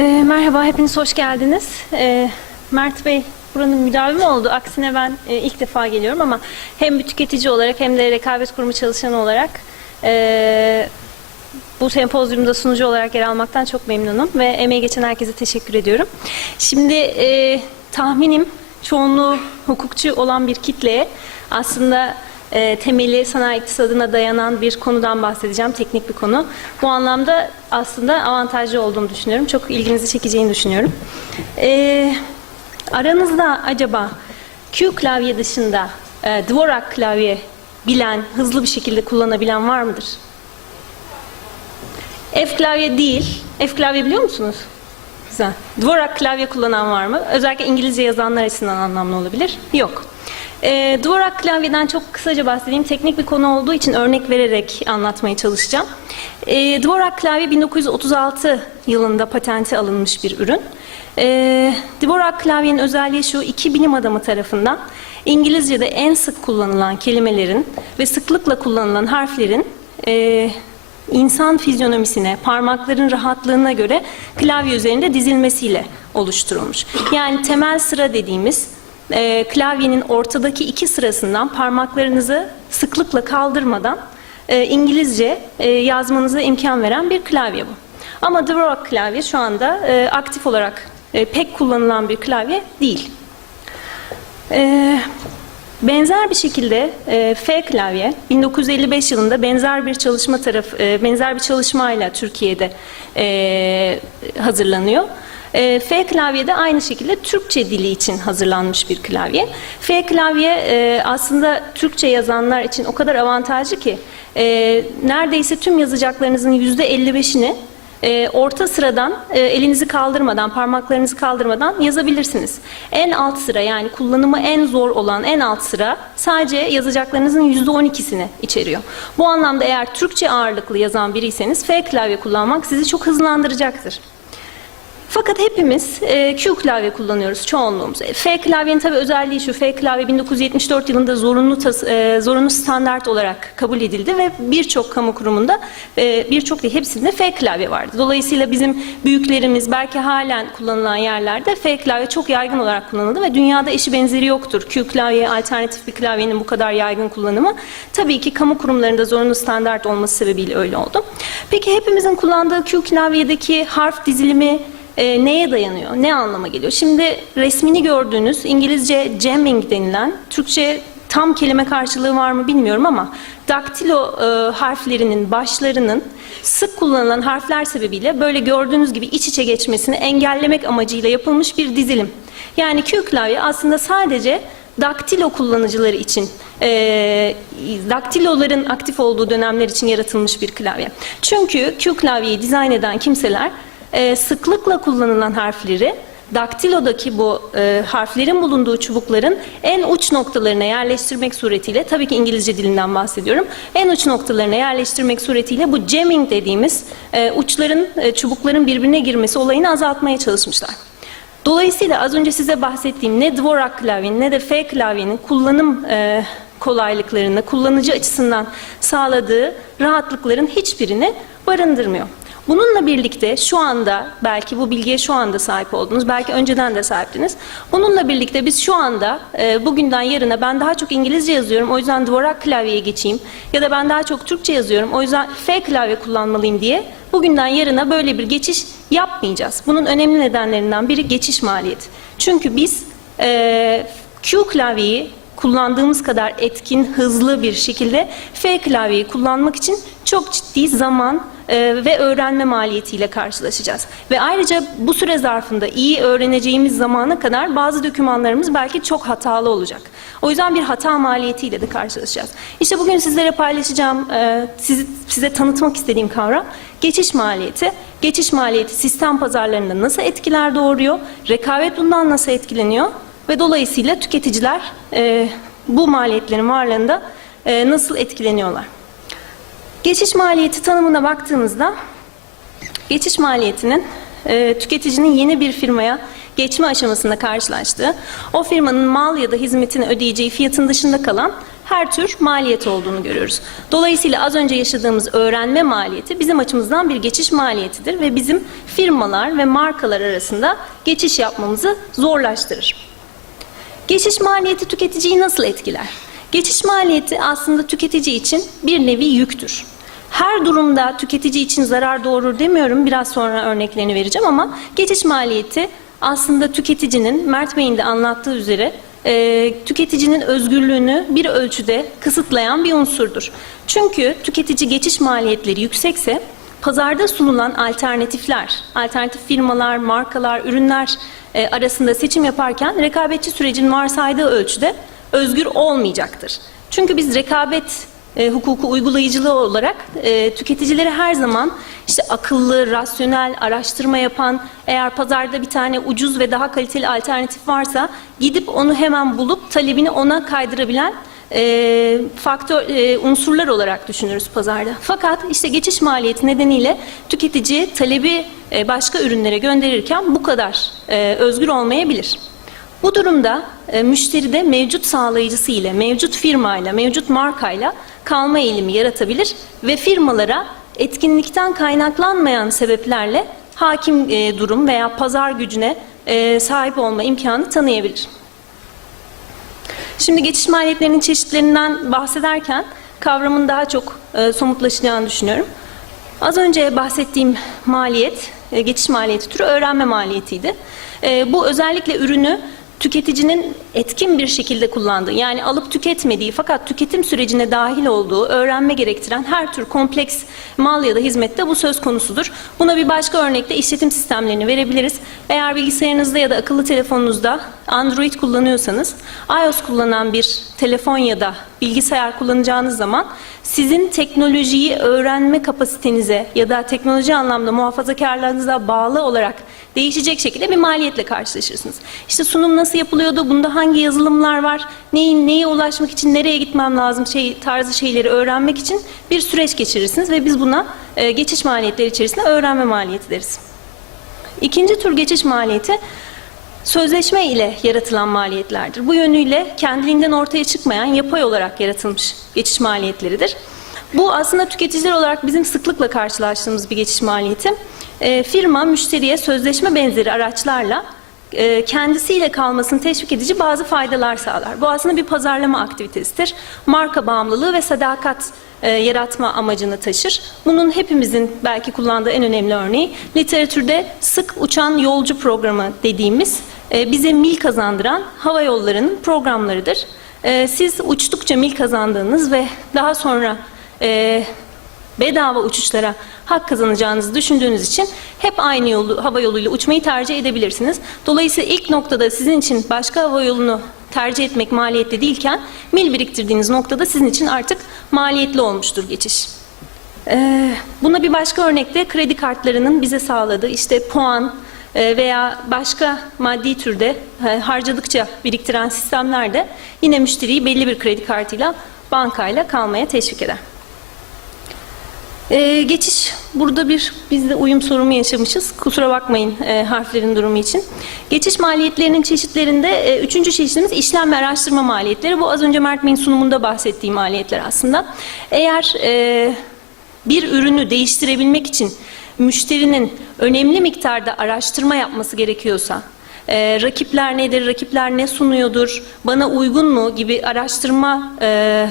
E, merhaba, hepiniz hoş geldiniz. E, Mert Bey buranın müdavimi oldu. Aksine ben e, ilk defa geliyorum ama hem bir tüketici olarak hem de rekabet kurumu çalışanı olarak e, bu sempozyumda sunucu olarak yer almaktan çok memnunum ve emeği geçen herkese teşekkür ediyorum. Şimdi e, tahminim çoğunluğu hukukçu olan bir kitleye aslında e, temeli sanayi iktisadına dayanan bir konudan bahsedeceğim, teknik bir konu. Bu anlamda aslında avantajlı olduğunu düşünüyorum, çok ilginizi çekeceğini düşünüyorum. E, aranızda acaba Q klavye dışında e, Dvorak klavye bilen, hızlı bir şekilde kullanabilen var mıdır? F klavye değil. F klavye biliyor musunuz? Güzel. Dvorak klavye kullanan var mı? Özellikle İngilizce yazanlar açısından anlamlı olabilir. Yok. E, Dvorak klavyeden çok kısaca bahsedeyim. Teknik bir konu olduğu için örnek vererek anlatmaya çalışacağım. E, Dvorak klavye 1936 yılında patente alınmış bir ürün. E, Dvorak klavyenin özelliği şu, iki bilim adamı tarafından İngilizce'de en sık kullanılan kelimelerin ve sıklıkla kullanılan harflerin e, insan fizyonomisine, parmakların rahatlığına göre klavye üzerinde dizilmesiyle oluşturulmuş. Yani temel sıra dediğimiz e, klavyenin ortadaki iki sırasından parmaklarınızı sıklıkla kaldırmadan e, İngilizce e, yazmanıza imkan veren bir klavye bu. Ama Dvorak klavye şu anda e, aktif olarak e, pek kullanılan bir klavye değil. E, Benzer bir şekilde e, F klavye 1955 yılında benzer bir çalışma taraf e, benzer bir çalışmayla Türkiye'de e, hazırlanıyor. E, F klavye de aynı şekilde Türkçe dili için hazırlanmış bir klavye. F klavye e, aslında Türkçe yazanlar için o kadar avantajlı ki e, neredeyse tüm yazacaklarınızın yüzde 55'ini e, orta sıradan e, elinizi kaldırmadan, parmaklarınızı kaldırmadan yazabilirsiniz. En alt sıra yani kullanımı en zor olan en alt sıra sadece yazacaklarınızın yüzde 12'sini içeriyor. Bu anlamda eğer Türkçe ağırlıklı yazan biriyseniz F klavye kullanmak sizi çok hızlandıracaktır. Fakat hepimiz e, Q klavye kullanıyoruz çoğunluğumuz. E, F klavyenin tabi özelliği şu, F klavye 1974 yılında zorunlu tas, e, zorunlu standart olarak kabul edildi ve birçok kamu kurumunda e, birçok değil hepsinde F klavye vardı. Dolayısıyla bizim büyüklerimiz belki halen kullanılan yerlerde F klavye çok yaygın olarak kullanıldı ve dünyada eşi benzeri yoktur. Q klavye alternatif bir klavyenin bu kadar yaygın kullanımı tabii ki kamu kurumlarında zorunlu standart olması sebebiyle öyle oldu. Peki hepimizin kullandığı Q klavyedeki harf dizilimi e, neye dayanıyor? Ne anlama geliyor? Şimdi resmini gördüğünüz İngilizce jamming denilen, Türkçe tam kelime karşılığı var mı bilmiyorum ama daktilo e, harflerinin başlarının sık kullanılan harfler sebebiyle böyle gördüğünüz gibi iç içe geçmesini engellemek amacıyla yapılmış bir dizilim. Yani Q klavye aslında sadece daktilo kullanıcıları için, e, daktiloların aktif olduğu dönemler için yaratılmış bir klavye. Çünkü Q klavyeyi dizayn eden kimseler e, sıklıkla kullanılan harfleri daktilodaki bu e, harflerin bulunduğu çubukların en uç noktalarına yerleştirmek suretiyle tabii ki İngilizce dilinden bahsediyorum. En uç noktalarına yerleştirmek suretiyle bu jamming dediğimiz e, uçların e, çubukların birbirine girmesi olayını azaltmaya çalışmışlar. Dolayısıyla az önce size bahsettiğim ne Dvorak klavyenin ne de F klavyenin kullanım e, kolaylıklarını kullanıcı açısından sağladığı rahatlıkların hiçbirini barındırmıyor. Bununla birlikte şu anda belki bu bilgiye şu anda sahip oldunuz, belki önceden de sahiptiniz. Bununla birlikte biz şu anda e, bugünden yarına ben daha çok İngilizce yazıyorum o yüzden Dvorak klavyeye geçeyim ya da ben daha çok Türkçe yazıyorum o yüzden F klavye kullanmalıyım diye bugünden yarına böyle bir geçiş yapmayacağız. Bunun önemli nedenlerinden biri geçiş maliyeti. Çünkü biz e, Q klavyeyi kullandığımız kadar etkin, hızlı bir şekilde F klavyeyi kullanmak için çok ciddi zaman e, ve öğrenme maliyetiyle karşılaşacağız. Ve ayrıca bu süre zarfında iyi öğreneceğimiz zamana kadar bazı dokümanlarımız belki çok hatalı olacak. O yüzden bir hata maliyetiyle de karşılaşacağız. İşte bugün sizlere paylaşacağım, e, size tanıtmak istediğim kavram geçiş maliyeti. Geçiş maliyeti sistem pazarlarında nasıl etkiler doğuruyor, rekabet bundan nasıl etkileniyor ve dolayısıyla tüketiciler e, bu maliyetlerin varlığında e, nasıl etkileniyorlar. Geçiş maliyeti tanımına baktığımızda geçiş maliyetinin e, tüketicinin yeni bir firmaya geçme aşamasında karşılaştığı, o firmanın mal ya da hizmetini ödeyeceği fiyatın dışında kalan her tür maliyet olduğunu görüyoruz. Dolayısıyla az önce yaşadığımız öğrenme maliyeti bizim açımızdan bir geçiş maliyetidir ve bizim firmalar ve markalar arasında geçiş yapmamızı zorlaştırır. Geçiş maliyeti tüketiciyi nasıl etkiler? Geçiş maliyeti aslında tüketici için bir nevi yüktür. Her durumda tüketici için zarar doğurur demiyorum. Biraz sonra örneklerini vereceğim ama geçiş maliyeti aslında tüketicinin Mert Bey'in de anlattığı üzere e, tüketicinin özgürlüğünü bir ölçüde kısıtlayan bir unsurdur. Çünkü tüketici geçiş maliyetleri yüksekse pazarda sunulan alternatifler, alternatif firmalar, markalar, ürünler e, arasında seçim yaparken rekabetçi sürecin varsaydığı ölçüde özgür olmayacaktır. Çünkü biz rekabet e, hukuku uygulayıcılığı olarak e, tüketicileri her zaman işte akıllı, rasyonel, araştırma yapan, eğer pazarda bir tane ucuz ve daha kaliteli alternatif varsa gidip onu hemen bulup talebini ona kaydırabilen e, faktör e, unsurlar olarak düşünürüz pazarda. Fakat işte geçiş maliyeti nedeniyle tüketici talebi e, başka ürünlere gönderirken bu kadar e, özgür olmayabilir. Bu durumda e, müşteri de mevcut sağlayıcısı ile, mevcut firmayla, mevcut markayla kalma eğilimi yaratabilir ve firmalara etkinlikten kaynaklanmayan sebeplerle hakim e, durum veya pazar gücüne e, sahip olma imkanı tanıyabilir. Şimdi geçiş maliyetlerinin çeşitlerinden bahsederken kavramın daha çok e, somutlaşacağını düşünüyorum. Az önce bahsettiğim maliyet, e, geçiş maliyeti türü öğrenme maliyetiydi. E, bu özellikle ürünü tüketicinin etkin bir şekilde kullandığı, yani alıp tüketmediği fakat tüketim sürecine dahil olduğu, öğrenme gerektiren her tür kompleks mal ya da hizmette bu söz konusudur. Buna bir başka örnekte işletim sistemlerini verebiliriz. Eğer bilgisayarınızda ya da akıllı telefonunuzda Android kullanıyorsanız, iOS kullanan bir telefon ya da bilgisayar kullanacağınız zaman sizin teknolojiyi öğrenme kapasitenize ya da teknoloji anlamda muhafazakarlığınıza bağlı olarak değişecek şekilde bir maliyetle karşılaşırsınız. İşte sunum nasıl yapılıyordu, bunda hangi yazılımlar var, neyin neye ulaşmak için nereye gitmem lazım şey tarzı şeyleri öğrenmek için bir süreç geçirirsiniz ve biz buna e, geçiş maliyetleri içerisinde öğrenme maliyeti deriz. İkinci tür geçiş maliyeti sözleşme ile yaratılan maliyetlerdir. Bu yönüyle kendiliğinden ortaya çıkmayan yapay olarak yaratılmış geçiş maliyetleridir. Bu aslında tüketiciler olarak bizim sıklıkla karşılaştığımız bir geçiş maliyeti. E, firma müşteriye sözleşme benzeri araçlarla e, kendisiyle kalmasını teşvik edici bazı faydalar sağlar. Bu aslında bir pazarlama aktivitesidir. Marka bağımlılığı ve sadakat e, yaratma amacını taşır. Bunun hepimizin belki kullandığı en önemli örneği literatürde sık uçan yolcu programı dediğimiz e, bize mil kazandıran hava yollarının programlarıdır. E, siz uçtukça mil kazandığınız ve daha sonra e, bedava uçuşlara hak kazanacağınızı düşündüğünüz için hep aynı yolu, hava yoluyla uçmayı tercih edebilirsiniz. Dolayısıyla ilk noktada sizin için başka hava yolunu tercih etmek maliyetli değilken mil biriktirdiğiniz noktada sizin için artık maliyetli olmuştur geçiş. Ee, buna bir başka örnekte kredi kartlarının bize sağladığı işte puan e, veya başka maddi türde e, harcadıkça biriktiren sistemler de yine müşteriyi belli bir kredi kartıyla bankayla kalmaya teşvik eder. Ee, geçiş, burada bir biz de uyum sorunu yaşamışız. Kusura bakmayın e, harflerin durumu için. Geçiş maliyetlerinin çeşitlerinde e, üçüncü çeşitimiz işlem ve araştırma maliyetleri. Bu az önce Mert Bey'in sunumunda bahsettiği maliyetler aslında. Eğer e, bir ürünü değiştirebilmek için müşterinin önemli miktarda araştırma yapması gerekiyorsa, e, rakipler nedir, rakipler ne sunuyordur, bana uygun mu gibi araştırma e,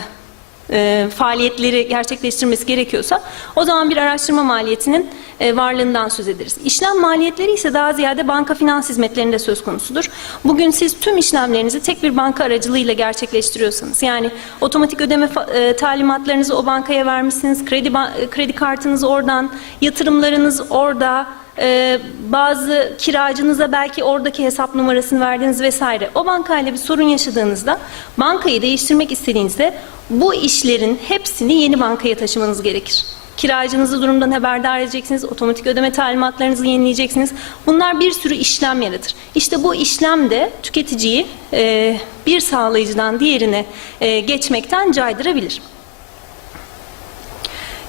e, faaliyetleri gerçekleştirmesi gerekiyorsa o zaman bir araştırma maliyetinin e, varlığından söz ederiz. İşlem maliyetleri ise daha ziyade banka finans hizmetlerinde söz konusudur. Bugün siz tüm işlemlerinizi tek bir banka aracılığıyla gerçekleştiriyorsanız yani otomatik ödeme e, talimatlarınızı o bankaya vermişsiniz, kredi e, kredi kartınız oradan, yatırımlarınız orada, ee, bazı kiracınıza belki oradaki hesap numarasını verdiniz vesaire. O bankayla bir sorun yaşadığınızda bankayı değiştirmek istediğinizde bu işlerin hepsini yeni bankaya taşımanız gerekir. Kiracınızı durumdan haberdar edeceksiniz, otomatik ödeme talimatlarınızı yenileyeceksiniz. Bunlar bir sürü işlem yaratır. İşte bu işlem de tüketiciyi e, bir sağlayıcıdan diğerine e, geçmekten caydırabilir.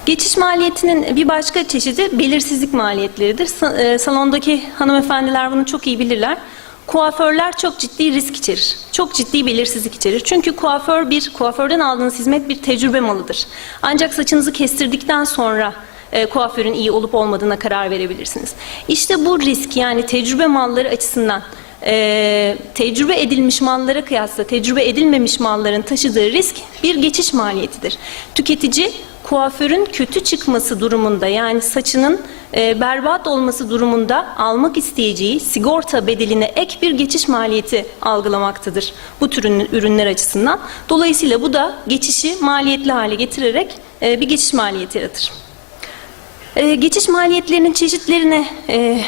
Geçiş maliyetinin bir başka çeşidi belirsizlik maliyetleridir. E, Salondaki hanımefendiler bunu çok iyi bilirler. Kuaförler çok ciddi risk içerir. Çok ciddi belirsizlik içerir. Çünkü kuaför bir, kuaförden aldığınız hizmet bir tecrübe malıdır. Ancak saçınızı kestirdikten sonra e, kuaförün iyi olup olmadığına karar verebilirsiniz. İşte bu risk yani tecrübe malları açısından e, tecrübe edilmiş mallara kıyasla tecrübe edilmemiş malların taşıdığı risk bir geçiş maliyetidir. Tüketici kuaförün kötü çıkması durumunda yani saçının e, berbat olması durumunda almak isteyeceği sigorta bedeline ek bir geçiş maliyeti algılamaktadır bu tür ürün- ürünler açısından. Dolayısıyla bu da geçişi maliyetli hale getirerek e, bir geçiş maliyeti yaratır. E, geçiş maliyetlerinin çeşitlerine e,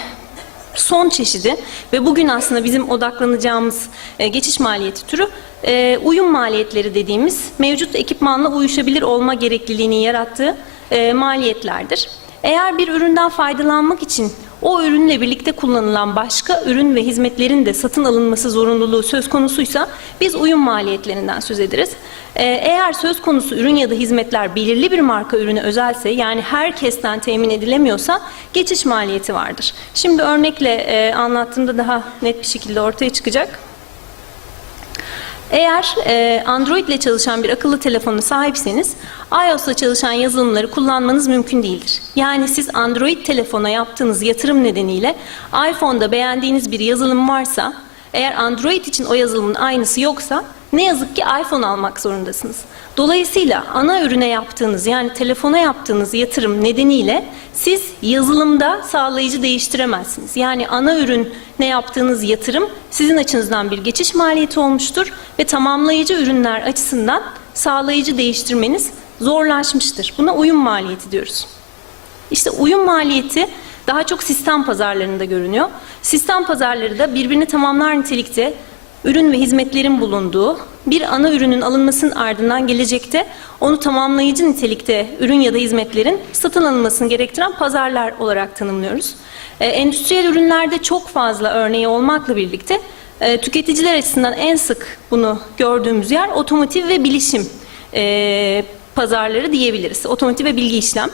son çeşidi ve bugün aslında bizim odaklanacağımız e, geçiş maliyeti türü e, uyum maliyetleri dediğimiz mevcut ekipmanla uyuşabilir olma gerekliliğini yarattığı e, maliyetlerdir. Eğer bir üründen faydalanmak için o ürünle birlikte kullanılan başka ürün ve hizmetlerin de satın alınması zorunluluğu söz konusuysa biz uyum maliyetlerinden söz ederiz. Ee, Eğer söz konusu ürün ya da hizmetler belirli bir marka ürünü özelse yani herkesten temin edilemiyorsa geçiş maliyeti vardır. Şimdi örnekle e, anlattığımda daha net bir şekilde ortaya çıkacak. Eğer e, Android ile çalışan bir akıllı telefona sahipseniz iOS'la çalışan yazılımları kullanmanız mümkün değildir. Yani siz Android telefona yaptığınız yatırım nedeniyle iPhone'da beğendiğiniz bir yazılım varsa eğer Android için o yazılımın aynısı yoksa ne yazık ki iPhone almak zorundasınız. Dolayısıyla ana ürüne yaptığınız yani telefona yaptığınız yatırım nedeniyle siz yazılımda sağlayıcı değiştiremezsiniz. Yani ana ürün ne yaptığınız yatırım sizin açınızdan bir geçiş maliyeti olmuştur ve tamamlayıcı ürünler açısından sağlayıcı değiştirmeniz zorlaşmıştır. Buna uyum maliyeti diyoruz. İşte uyum maliyeti daha çok sistem pazarlarında görünüyor. Sistem pazarları da birbirini tamamlar nitelikte ürün ve hizmetlerin bulunduğu bir ana ürünün alınmasının ardından gelecekte onu tamamlayıcı nitelikte ürün ya da hizmetlerin satın alınmasını gerektiren pazarlar olarak tanımlıyoruz. Ee, endüstriyel ürünlerde çok fazla örneği olmakla birlikte e, tüketiciler açısından en sık bunu gördüğümüz yer otomotiv ve bilişim e, pazarları diyebiliriz. Otomotiv ve bilgi işlem.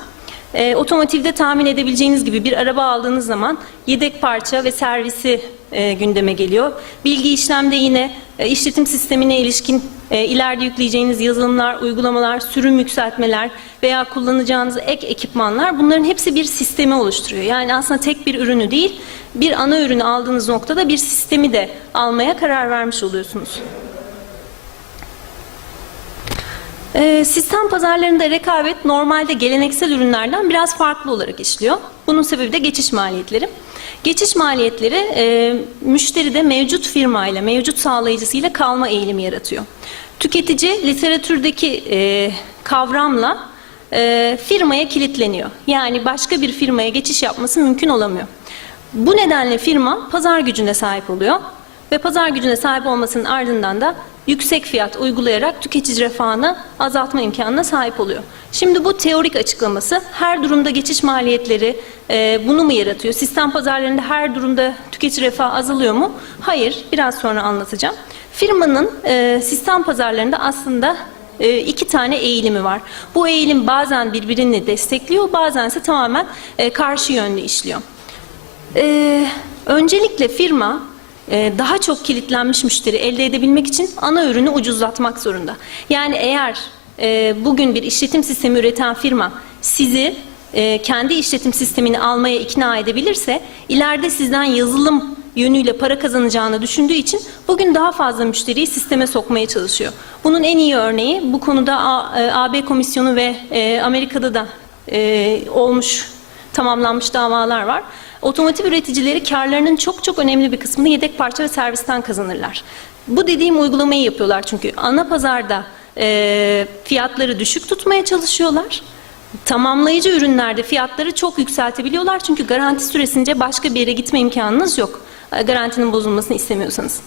E, otomotivde tahmin edebileceğiniz gibi bir araba aldığınız zaman yedek parça ve servisi e, gündeme geliyor. Bilgi işlemde yine e, işletim sistemine ilişkin e, ileride yükleyeceğiniz yazılımlar, uygulamalar, sürüm yükseltmeler veya kullanacağınız ek ekipmanlar bunların hepsi bir sistemi oluşturuyor. Yani aslında tek bir ürünü değil, bir ana ürünü aldığınız noktada bir sistemi de almaya karar vermiş oluyorsunuz. Ee, sistem pazarlarında rekabet normalde geleneksel ürünlerden biraz farklı olarak işliyor. Bunun sebebi de geçiş maliyetleri. Geçiş maliyetleri e, müşteride mevcut firmayla, mevcut sağlayıcısıyla kalma eğilimi yaratıyor. Tüketici literatürdeki e, kavramla e, firmaya kilitleniyor. Yani başka bir firmaya geçiş yapması mümkün olamıyor. Bu nedenle firma pazar gücüne sahip oluyor ve pazar gücüne sahip olmasının ardından da yüksek fiyat uygulayarak tüketici refahını azaltma imkanına sahip oluyor. Şimdi bu teorik açıklaması her durumda geçiş maliyetleri e, bunu mu yaratıyor? Sistem pazarlarında her durumda tüketici refahı azalıyor mu? Hayır, biraz sonra anlatacağım. Firmanın e, sistem pazarlarında aslında e, iki tane eğilimi var. Bu eğilim bazen birbirini destekliyor, bazen ise tamamen e, karşı yönlü işliyor. Ee, öncelikle firma e, daha çok kilitlenmiş müşteri elde edebilmek için ana ürünü ucuzlatmak zorunda. Yani eğer e, bugün bir işletim sistemi üreten firma sizi e, kendi işletim sistemini almaya ikna edebilirse ileride sizden yazılım yönüyle para kazanacağını düşündüğü için bugün daha fazla müşteriyi sisteme sokmaya çalışıyor. Bunun en iyi örneği bu konuda e, AB Komisyonu ve e, Amerika'da da e, olmuş tamamlanmış davalar var. Otomotiv üreticileri karlarının çok çok önemli bir kısmını yedek parça ve servisten kazanırlar. Bu dediğim uygulamayı yapıyorlar çünkü ana pazarda e, fiyatları düşük tutmaya çalışıyorlar. Tamamlayıcı ürünlerde fiyatları çok yükseltebiliyorlar çünkü garanti süresince başka bir yere gitme imkanınız yok. E, Garantinin bozulmasını istemiyorsanız.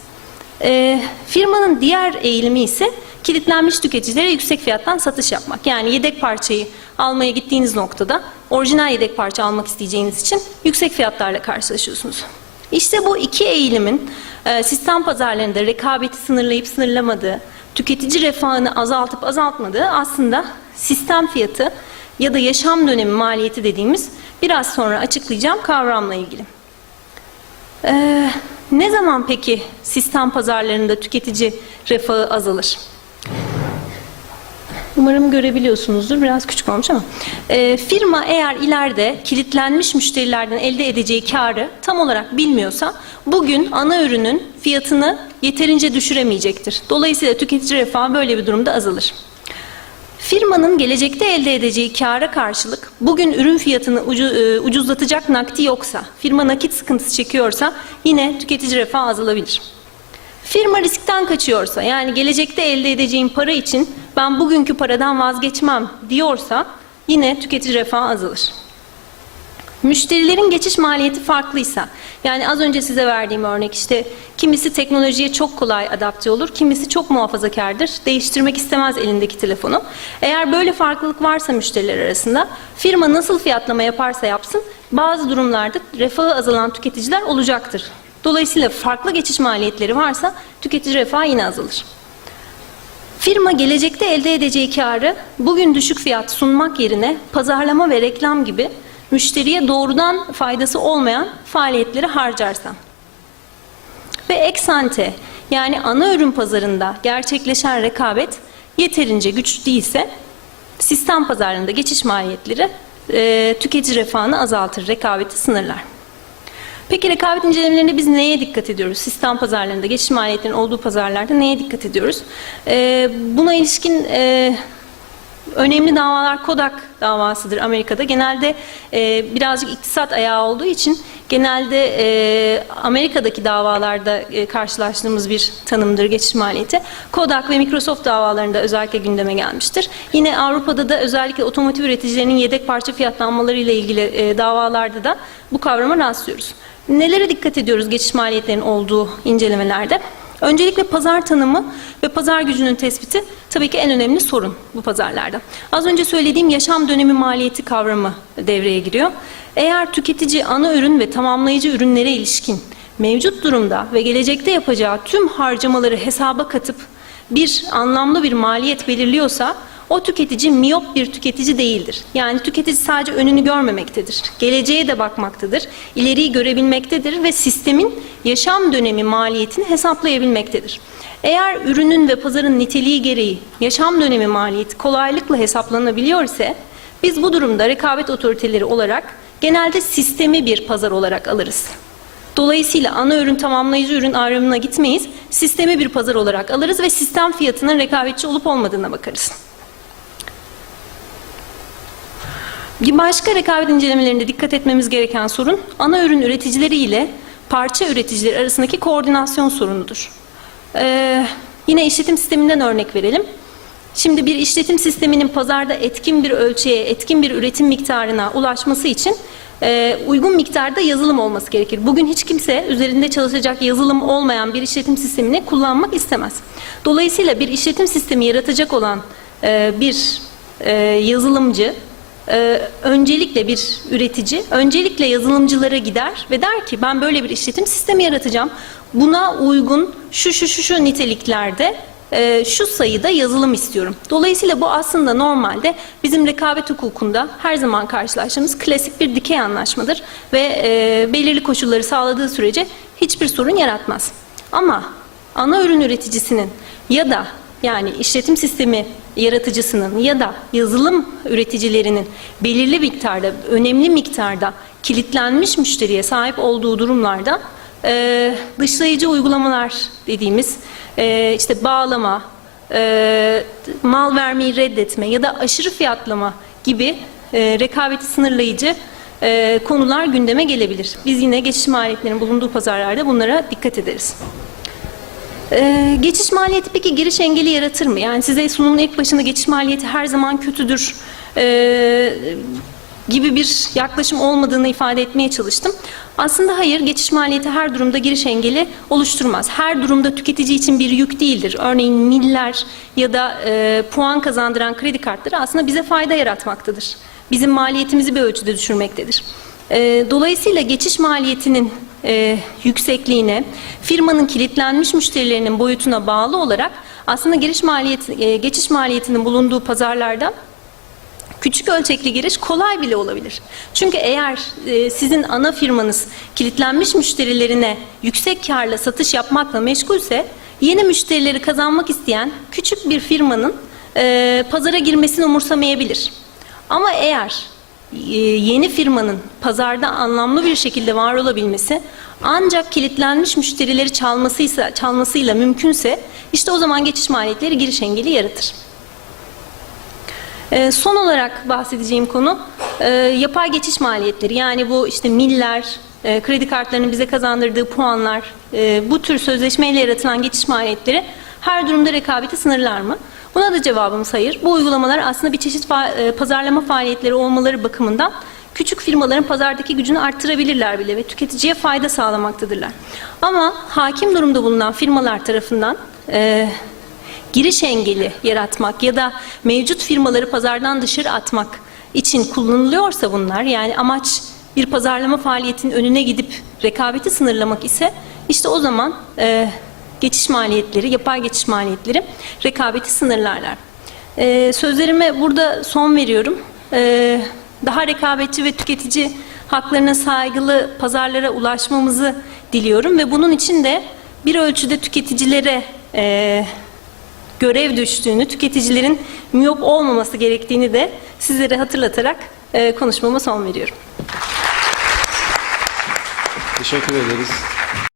E, firmanın diğer eğilimi ise kilitlenmiş tüketicilere yüksek fiyattan satış yapmak. Yani yedek parçayı almaya gittiğiniz noktada orijinal yedek parça almak isteyeceğiniz için yüksek fiyatlarla karşılaşıyorsunuz. İşte bu iki eğilimin e, sistem pazarlarında rekabeti sınırlayıp sınırlamadığı, tüketici refahını azaltıp azaltmadığı aslında sistem fiyatı ya da yaşam dönemi maliyeti dediğimiz biraz sonra açıklayacağım kavramla ilgili. Ee, Ne zaman peki sistem pazarlarında tüketici refahı azalır? Umarım görebiliyorsunuzdur. Biraz küçük olmuş ama. Ee, firma eğer ileride kilitlenmiş müşterilerden elde edeceği karı tam olarak bilmiyorsa bugün ana ürünün fiyatını yeterince düşüremeyecektir. Dolayısıyla tüketici refahı böyle bir durumda azalır. Firmanın gelecekte elde edeceği kâra karşılık bugün ürün fiyatını e, ucuzlatacak nakdi yoksa, firma nakit sıkıntısı çekiyorsa yine tüketici refahı azalabilir. Firma riskten kaçıyorsa yani gelecekte elde edeceğim para için ben bugünkü paradan vazgeçmem diyorsa yine tüketici refahı azalır. Müşterilerin geçiş maliyeti farklıysa, yani az önce size verdiğim örnek işte kimisi teknolojiye çok kolay adapte olur, kimisi çok muhafazakardır, değiştirmek istemez elindeki telefonu. Eğer böyle farklılık varsa müşteriler arasında, firma nasıl fiyatlama yaparsa yapsın, bazı durumlarda refahı azalan tüketiciler olacaktır. Dolayısıyla farklı geçiş maliyetleri varsa tüketici refahı yine azalır. Firma gelecekte elde edeceği karı bugün düşük fiyat sunmak yerine pazarlama ve reklam gibi müşteriye doğrudan faydası olmayan faaliyetleri harcarsa ve eksante yani ana ürün pazarında gerçekleşen rekabet yeterince güçlü değilse sistem pazarlarında geçiş maliyetleri e, tüketici refahını azaltır, rekabeti sınırlar. Peki rekabet incelemelerinde biz neye dikkat ediyoruz? Sistem pazarlarında, geçiş maliyetlerinin olduğu pazarlarda neye dikkat ediyoruz? Ee, buna ilişkin e, önemli davalar Kodak davasıdır Amerika'da. Genelde e, birazcık iktisat ayağı olduğu için genelde e, Amerika'daki davalarda e, karşılaştığımız bir tanımdır geçiş maliyeti. Kodak ve Microsoft davalarında özellikle gündeme gelmiştir. Yine Avrupa'da da özellikle otomotiv üreticilerinin yedek parça fiyatlanmaları ile ilgili e, davalarda da bu kavrama rastlıyoruz. Nelere dikkat ediyoruz geçiş maliyetlerinin olduğu incelemelerde? Öncelikle pazar tanımı ve pazar gücünün tespiti tabii ki en önemli sorun bu pazarlarda. Az önce söylediğim yaşam dönemi maliyeti kavramı devreye giriyor. Eğer tüketici ana ürün ve tamamlayıcı ürünlere ilişkin mevcut durumda ve gelecekte yapacağı tüm harcamaları hesaba katıp bir anlamlı bir maliyet belirliyorsa o tüketici miyop bir tüketici değildir. Yani tüketici sadece önünü görmemektedir. Geleceğe de bakmaktadır. ileriyi görebilmektedir ve sistemin yaşam dönemi maliyetini hesaplayabilmektedir. Eğer ürünün ve pazarın niteliği gereği yaşam dönemi maliyeti kolaylıkla hesaplanabiliyor ise biz bu durumda rekabet otoriteleri olarak genelde sistemi bir pazar olarak alırız. Dolayısıyla ana ürün tamamlayıcı ürün ayrımına gitmeyiz. Sistemi bir pazar olarak alırız ve sistem fiyatının rekabetçi olup olmadığına bakarız. Bir başka rekabet incelemelerinde dikkat etmemiz gereken sorun ana ürün üreticileri ile parça üreticileri arasındaki koordinasyon sorunudur. Ee, yine işletim sisteminden örnek verelim. Şimdi bir işletim sisteminin pazarda etkin bir ölçüye, etkin bir üretim miktarına ulaşması için e, uygun miktarda yazılım olması gerekir. Bugün hiç kimse üzerinde çalışacak yazılım olmayan bir işletim sistemini kullanmak istemez. Dolayısıyla bir işletim sistemi yaratacak olan e, bir e, yazılımcı ee, öncelikle bir üretici, öncelikle yazılımcılara gider ve der ki ben böyle bir işletim sistemi yaratacağım. Buna uygun şu şu şu şu niteliklerde e, şu sayıda yazılım istiyorum. Dolayısıyla bu aslında normalde bizim rekabet hukukunda her zaman karşılaştığımız klasik bir dikey anlaşmadır ve e, belirli koşulları sağladığı sürece hiçbir sorun yaratmaz. Ama ana ürün üreticisinin ya da yani işletim sistemi yaratıcısının ya da yazılım üreticilerinin belirli miktarda, önemli miktarda kilitlenmiş müşteriye sahip olduğu durumlarda e, dışlayıcı uygulamalar dediğimiz e, işte bağlama, e, mal vermeyi reddetme ya da aşırı fiyatlama gibi e, rekabeti sınırlayıcı e, konular gündeme gelebilir. Biz yine geçiş maliyetlerinin bulunduğu pazarlarda bunlara dikkat ederiz. Ee, geçiş maliyeti peki giriş engeli yaratır mı? Yani size sunumun ilk başında geçiş maliyeti her zaman kötüdür e, gibi bir yaklaşım olmadığını ifade etmeye çalıştım. Aslında hayır, geçiş maliyeti her durumda giriş engeli oluşturmaz. Her durumda tüketici için bir yük değildir. Örneğin miller ya da e, puan kazandıran kredi kartları aslında bize fayda yaratmaktadır. Bizim maliyetimizi bir ölçüde düşürmektedir. E, dolayısıyla geçiş maliyetinin e, yüksekliğine, firmanın kilitlenmiş müşterilerinin boyutuna bağlı olarak aslında giriş maliyeti, e, geçiş maliyetinin bulunduğu pazarlarda küçük ölçekli giriş kolay bile olabilir. Çünkü eğer e, sizin ana firmanız kilitlenmiş müşterilerine yüksek karla satış yapmakla meşgulse yeni müşterileri kazanmak isteyen küçük bir firmanın pazara girmesini umursamayabilir. Ama eğer yeni firmanın pazarda anlamlı bir şekilde var olabilmesi ancak kilitlenmiş müşterileri çalmasıysa çalmasıyla mümkünse işte o zaman geçiş maliyetleri giriş engeli yaratır. E, son olarak bahsedeceğim konu e, yapay geçiş maliyetleri. Yani bu işte miller, e, kredi kartlarının bize kazandırdığı puanlar, e, bu tür sözleşmeyle yaratılan geçiş maliyetleri her durumda rekabeti sınırlar mı? Buna da cevabımız hayır. Bu uygulamalar aslında bir çeşit fa- e, pazarlama faaliyetleri olmaları bakımından küçük firmaların pazardaki gücünü arttırabilirler bile ve tüketiciye fayda sağlamaktadırlar. Ama hakim durumda bulunan firmalar tarafından e, giriş engeli yaratmak ya da mevcut firmaları pazardan dışarı atmak için kullanılıyorsa bunlar yani amaç bir pazarlama faaliyetinin önüne gidip rekabeti sınırlamak ise işte o zaman e, geçiş maliyetleri, yapay geçiş maliyetleri rekabeti sınırlarlar. E, sözlerime burada son veriyorum. E, daha rekabetçi ve tüketici haklarına saygılı pazarlara ulaşmamızı diliyorum ve bunun için de bir ölçüde tüketicilere e, görev düştüğünü, tüketicilerin miyop olmaması gerektiğini de sizlere hatırlatarak e, konuşmama son veriyorum. Teşekkür ederiz.